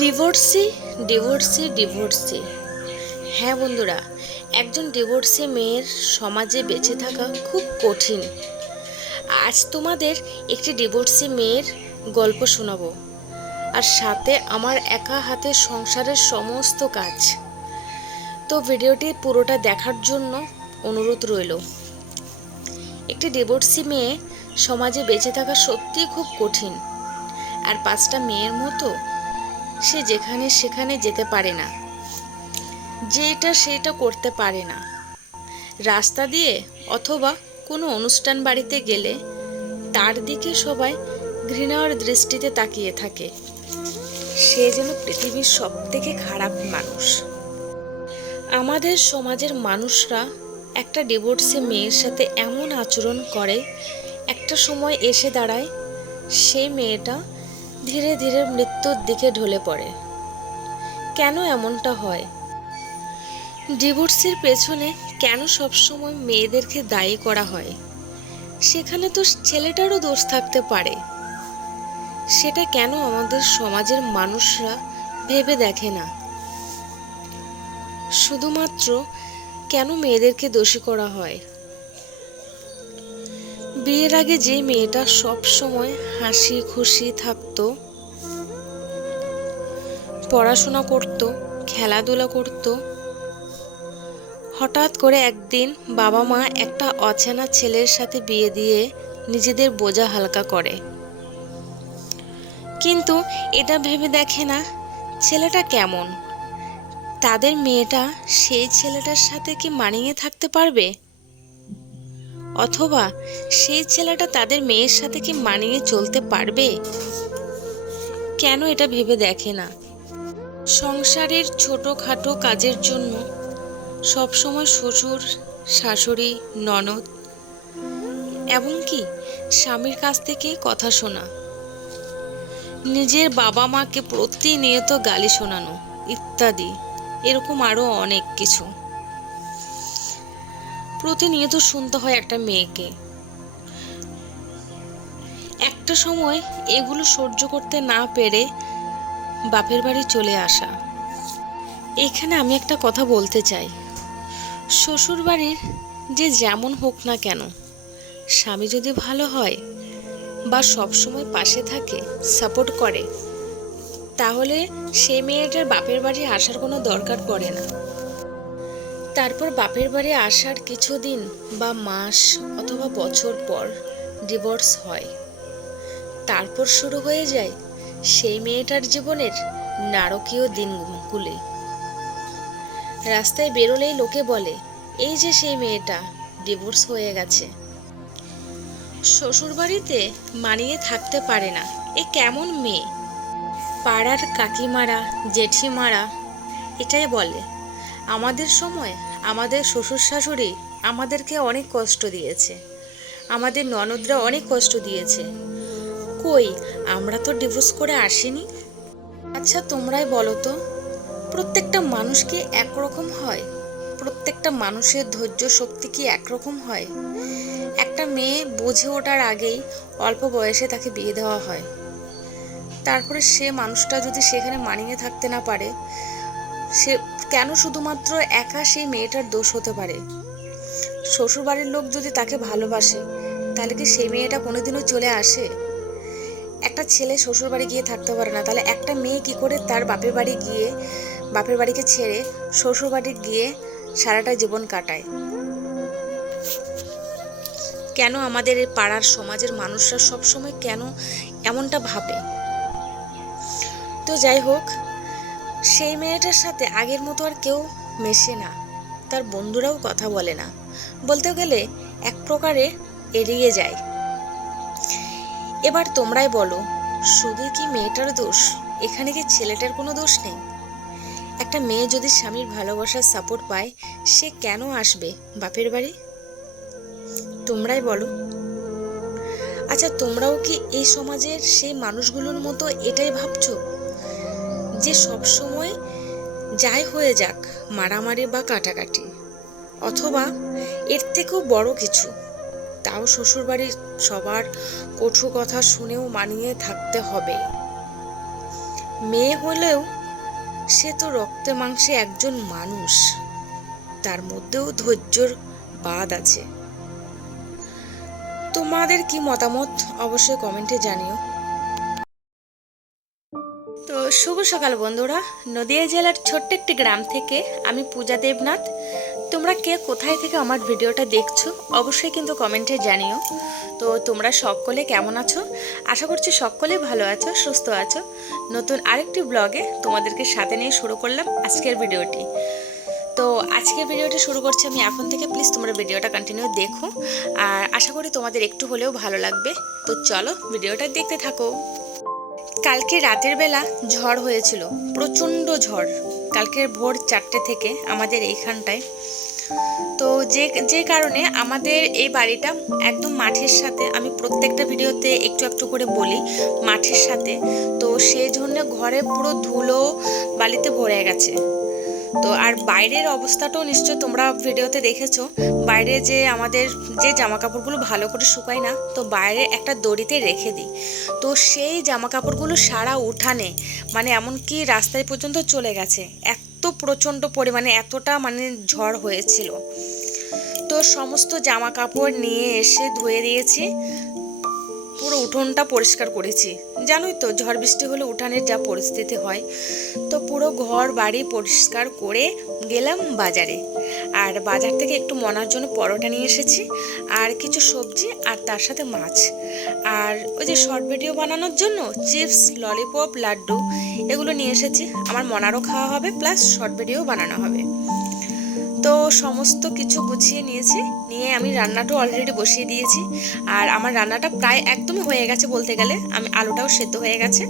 Divorcee divorcee divorcee হ্যাঁ বন্ধুরা, একজন ডিভোর্সি মেয়ের সমাজে বেঁচে থাকা খুব কঠিন। আজ তোমাদের একটি ডিভোর্সি মেয়ের গল্প শোনাবো, আর সাথে আমার একা হাতে সংসারের সমস্ত কাজ। তো ভিডিওটি পুরোটা দেখার জন্য অনুরোধ রইল। একটি ডিভোর্সি মেয়ে সমাজে বেঁচে থাকা সত্যিই খুব কঠিন। আর 5টা মেয়ের মতো সে যেখানে সেখানে যেতে পারে না, যেটা সেটা করতে পারে না। রাস্তা দিয়ে অথবা কোনো অনুষ্ঠান বাড়িতে গেলে তার দিকে সবাই ঘৃণার দৃষ্টিতে তাকিয়ে থাকে। সে যেন পৃথিবীর সবথেকে খারাপ মানুষ। আমাদের সমাজের মানুষরা একটা ডিভোর্সি মেয়ের সাথে এমন আচরণ করে, একটা সময় এসে দাঁড়ায় সেই মেয়েটা ধীরে ধীরে মৃত্যুর দিকে ঢলে পড়ে। কেন এমনটা হয়? ডিভোর্সের পেছনে কেন সবসময় মেয়েদেরকে দায়ী করা হয়? সেখানে তো ছেলেটারও দোষ থাকতে পারে। সেটা কেন আমাদের সমাজের মানুষরা ভেবে দেখে না? শুধুমাত্র কেন মেয়েদেরকে দোষী করা হয়? বিয়ের আগে যে মেয়েটা সব সময় হাসি খুশি থাকতো, পড়াশোনা করত, খেলাধুলা করত, হঠাৎ করে একদিন বাবা মা একটা অচেনা ছেলের সাথে বিয়ে দিয়ে নিজেদের বোঝা হালকা করে। কিন্তু এটা ভেবে দেখে না ছেলেটা কেমন, তাদের মেয়েটা সেই ছেলেটার সাথে কি মানিয়ে থাকতে পারবে, অথবা সেই ছেলেটা তাদের মেয়ের সাথে কি মানিয়ে চলতে পারবে। কেন এটা ভেবে দেখে না? সংসারের ছোটখাটো কাজের জন্য সবসময় শ্বশুর, শাশুড়ি, ননদ এমনকি স্বামীর কাছ থেকে কথা শোনা, নিজের বাবা মাকে প্রতিনিয়ত গালি শোনানো ইত্যাদি, এরকম আরো অনেক কিছু প্রতিনিয়ত শুনতে হয় একটা মেয়েকে। একটা সময় এগুলো সহ্য করতে না পেরে বাপের বাড়ি চলে আসা। এখানে আমি একটা কথা বলতে চাই, শ্বশুর বাড়ির যে যেমন হোক না কেন, স্বামী যদি ভালো হয় বা সব সময় পাশে থাকে, সাপোর্ট করে, তাহলে সেই মেয়েটার বাপের বাড়ি আসার কোনো দরকার পড়ে না। তারপর বাপের বাড়ি আসার কিছুদিন বা মাস অথবা বছর পর ডিভোর্স হয়। তারপর শুরু হয়ে যায় সেই মেয়েটার জীবনের নারকীয় দিনগুলি। রাস্তায় বেরোলেই লোকে বলে, এই যে সেই মেয়েটা ডিভোর্স হয়ে গেছে, শ্বশুর বাড়িতে মানিয়ে থাকতে পারে না, এ কেমন মেয়ে। পাড়ার কাকিমারা, জেঠিমারা এটাই বলে, আমাদের সময় আমাদের শ্বশুর শাশুড়ি আমাদেরকে অনেক কষ্ট দিয়েছে, আমাদের ননদরা অনেক কষ্ট দিয়েছে, কই আমরা তো ডিভোর্স করে আসিনি। আচ্ছা তোমরাই বলো তো, প্রত্যেকটা মানুষ কি একরকম হয়? প্রত্যেকটা মানুষের ধৈর্য শক্তি কি একরকম হয়? একটা মেয়ে বুঝে ওঠার আগেই অল্প বয়সে তাকে বিয়ে দেওয়া হয়। তারপরে সে মানুষটা যদি সেখানে মানিয়ে থাকতে না পারে, সে কেন শুধুমাত্র একা সেই মেয়েটার দোষ হতে পারে? শ্বশুরবাড়ির লোক যদি তাকে ভালোবাসে, তাহলে কি সেই মেয়েটা কোনোদিনও চলে আসে? একটা ছেলে শ্বশুরবাড়ি গিয়ে থাকতে পারে না, তাহলে একটা মেয়ে কি করে তার বাপের বাড়ি গিয়ে, বাপের বাড়িকে ছেড়ে শ্বশুরবাড়ি গিয়ে সারাটা জীবন কাটায়? কেন আমাদের এই পাড়ার সমাজের মানুষরা সবসময় কেন এমনটা ভাবে? তো যাই হোক, সেই মেয়েটার সাথে আগের মতো আর কেউ মেশে না, তার বন্ধুরাও কথা বলে না, বলতে গেলে এক প্রকারে এড়িয়ে যায়। এবার তোমরাই বলো, শুধু কি মেয়েটার দোষ? এখানে কি ছেলেটার কোনো দোষ নেই? একটা মেয়ে যদি স্বামীর ভালোবাসার সাপোর্ট পায়, সে কেন আসবে বাপের বাড়ি? তোমরাই বলো। আচ্ছা তোমরাও কি এই সমাজের সেই মানুষগুলোর মতো এটাই ভাবছো, যে সব সময় যাই হয়ে যাক মারামারি বা কাটাকাটি, অথবা এর থেকেও বড় কিছু, তাও শ্বশুরবাড়ির সবার কটু কথা শুনেও মানিয়ে থাকতে হবে? মেয়ে হলেও সে তো রক্তে মাংসে একজন মানুষ, তার মধ্যেও ধৈর্যর বাঁধ আছে। তোমাদের কি মতামত অবশ্যই কমেন্টে জানিও। তো শুভ সকাল বন্ধুরা, নদিয়া জেলার ছোট্ট একটি গ্রাম থেকে আমি পূজা দেবনাথ। তোমরা কে কোথায় থেকে আমার ভিডিওটা দেখছো অবশ্যই কিন্তু কমেন্টে জানিও। তো তোমরা সকলে কেমন আছো? আশা করছি সকলে ভালো আছো, সুস্থ আছো। নতুন আরেকটি ব্লগে তোমাদেরকে সাথে নিয়ে শুরু করলাম আজকের ভিডিওটি। তো আজকের ভিডিওটা শুরু করছি আমি এখন থেকে, প্লিজ তোমরা ভিডিওটা কন্টিনিউ দেখো, আর আশা করি তোমাদের একটু হলেও ভালো লাগবে। তো চলো ভিডিওটা দেখতে থাকো। কালকে রাতের বেলা ঝড় হয়েছিল, প্রচণ্ড ঝড়। কালকের ভোর 4টে থেকে আমাদের এইখানটায়। তো যে কারণে আমাদের এই বাড়িটা একদম মাঠের সাথে, আমি প্রত্যেকটা ভিডিওতে একটু একটু করে বলি মাঠের সাথে। তো সেই জন্য ঘরে পুরো ধুলো বালিতে ভরে গেছে। তো আর বাইরের অবস্থাটাও নিশ্চয় তোমরা ভিডিওতে দেখেছো। বাইরে যে আমাদের যে জামা কাপড়গুলো ভালো করে শুকায় না, তো বাইরে একটা দড়িতে রেখে দিই। তো সেই জামা কাপড়গুলো সারা উঠানে, মানে এমনকি রাস্তায় পর্যন্ত চলে গেছে। এত প্রচণ্ড পরিমাণে, এতটা মানে ঝড় হয়েছিল। তো সমস্ত জামা কাপড় নিয়ে এসে ধুয়ে দিয়েছি, পুরো উঠোনটা পরিষ্কার করেছি। জানোই তো ঝড় বৃষ্টি হলে উঠানের যা পরিস্থিতি হয়। তো পুরো ঘর বাড়ি পরিষ্কার করে গেলাম বাজারে। আর বাজার থেকে একটু মনার জন্য পরোটা নিয়ে এসেছি, আর কিছু সবজি, আর তার সাথে মাছ। আর ওই যে শর্ট ভিডিও বানানোর জন্য চিপস, ললিপপ, লাড্ডু এগুলো নিয়ে এসেছি। আমার মনারও খাওয়া হবে, প্লাস শর্ট ভিডিও বানানো হবে। তো সমস্ত কিছু গুছিয়ে নিয়ে আমি রান্নাটাও অলরেডি বসিয়ে দিয়েছি। আর আমার রান্নাটা প্রায় একদমই হয়ে গেছে বলতে গেলে, আমি আলুটাও সেদ্ধ হয়ে গেছে।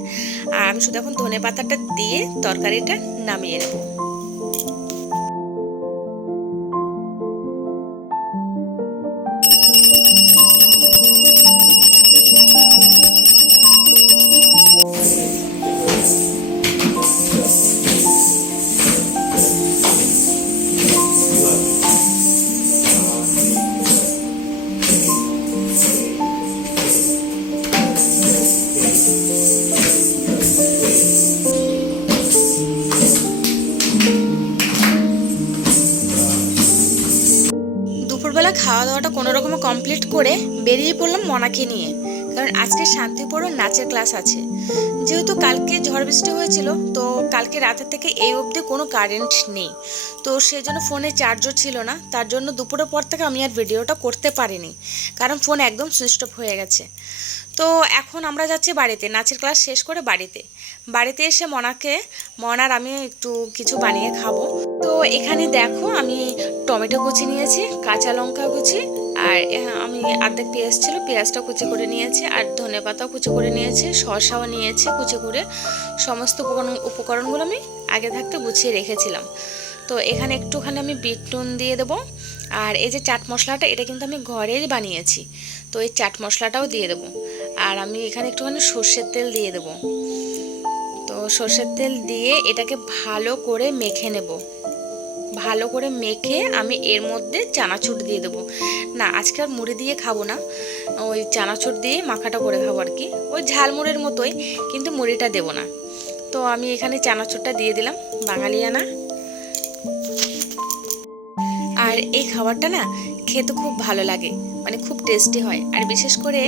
আর আমি শুধু এখন ধনে পাতাটা দিয়ে তরকারিটা নামিয়ে নেব। দুপুরবেলা খাওয়া দাওয়াটা কোনো রকমে কমপ্লিট করে বেরিয়ে পড়লাম মনাকে নিয়ে, কারণ আজকে শান্তিপুরও নাচের ক্লাস আছে। যেহেতু কালকে ঝড় বৃষ্টি হয়েছিল, তো কালকে রাতের থেকে এই অবধি কোনো কারেন্ট নেই। তো সেই জন্য ফোনে চার্জও ছিল না, তার জন্য দুপুরের পর থেকে আমি আর ভিডিওটা করতে পারিনি, কারণ ফোন একদম সুইচ অফ হয়ে গেছে। তো এখন আমরা যাচ্ছি বাড়িতে, নাচের ক্লাস শেষ করে বাড়িতে এসে মনার আমি একটু কিছু বানিয়ে খাবো। তো এখানে দেখো আমি টমেটো কুচি নিয়েছি, কাঁচা লঙ্কা কুচি, আর আমি অর্ধেক পেঁয়াজ ছিল, পেঁয়াজটা কুচি করে নিয়েছি, আর ধনেপাতাও কুচি করে নিয়েছি, শসাও নিয়েছি কুচি করে। সমস্ত উপকরণগুলো আমি আগে থাকতে গুছিয়ে রেখেছিলাম। তো এখানে একটুখানি আমি বিট নুন দিয়ে দেবো। আর এই যে চাট মশলাটা, এটা কিন্তু আমি ঘরেই বানিয়েছি, তো এই চাট মশলাটাও দিয়ে দেবো। আর আমি এখানে একটুখানি সর্ষের তেল দিয়ে দেবো। তো সর্ষের তেল দিয়ে এটাকে ভালো করে মেখে নেব। ভালো করে মেখে আমি এর মধ্যে চানাচুর দিয়ে দেবো। না, আজকে আর মুড়ি দিয়ে খাবো না, ওই চানাচুর দিয়ে মাখাটা করে খাবো আর কি, ওই ঝালমুড়ির মতোই, কিন্তু মুড়িটা দেবো না। তো আমি এখানে চানাচুরটা দিয়ে দিলাম, বাঙালিয়ানা। আর এই খাবারটা না খেতে খুব ভালো লাগে, মানে খুব টেস্টি হয়। আর বিশেষ করে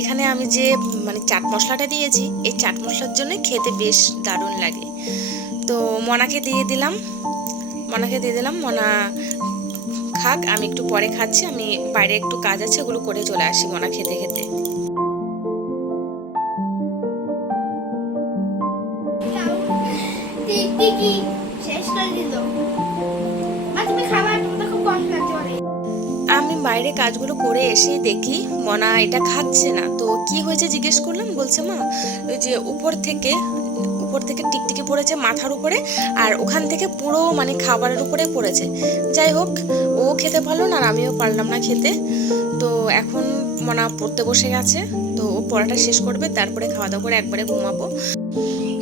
এখানে আমি যে মানে চাট মশলাটা দিয়েছি, এই চাট মশলার জন্য খেতে বেশ দারুণ লাগে। তো মনাকে দিয়ে দিলাম, মনা খাক, আমি একটু পরে খাচ্ছি। আমি বাইরে একটু কাজ আছে, ওগুলো করে চলে আসি মনা খেতে খেতে। আমি বাইরে কাজগুলো করে এসে দেখি মনা এটা খাচ্ছে না। তো কি হয়েছে জিজ্ঞেস করলাম, বলছে মা ওই যে উপর থেকে টিকটিকি পড়েছে মাথার উপরে, আর ওখান থেকে পুরো মানে খাবারের উপরে পড়েছে। যাই হোক, ও খেতে পারলো না আর আমিও পারলাম না খেতে। তো এখন মনা পড়তে বসে গেছে, তো ও পড়াটা শেষ করবে, তারপরে খাওয়া দাওয়া করে একবারে ঘুমাবো।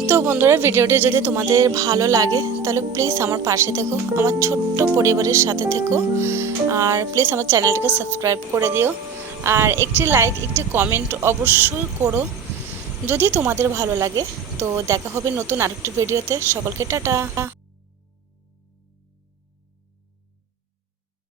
তো বন্ধুরা, ভিডিওটি যদি তোমাদের ভালো লাগে তাহলে প্লিজ আমার পাশে থেকো, আমার ছোট্ট পরিবারের সাথে থেকো, আর প্লিজ আমার চ্যানেলটাকে সাবস্ক্রাইব করে দিও, আর একটি লাইক একটি কমেন্ট অবশ্যই করো। যদি তোমাদের ভালো লাগে তো দেখা হবে নতুন আরেকটি ভিডিওতে। সকলকে টাটা।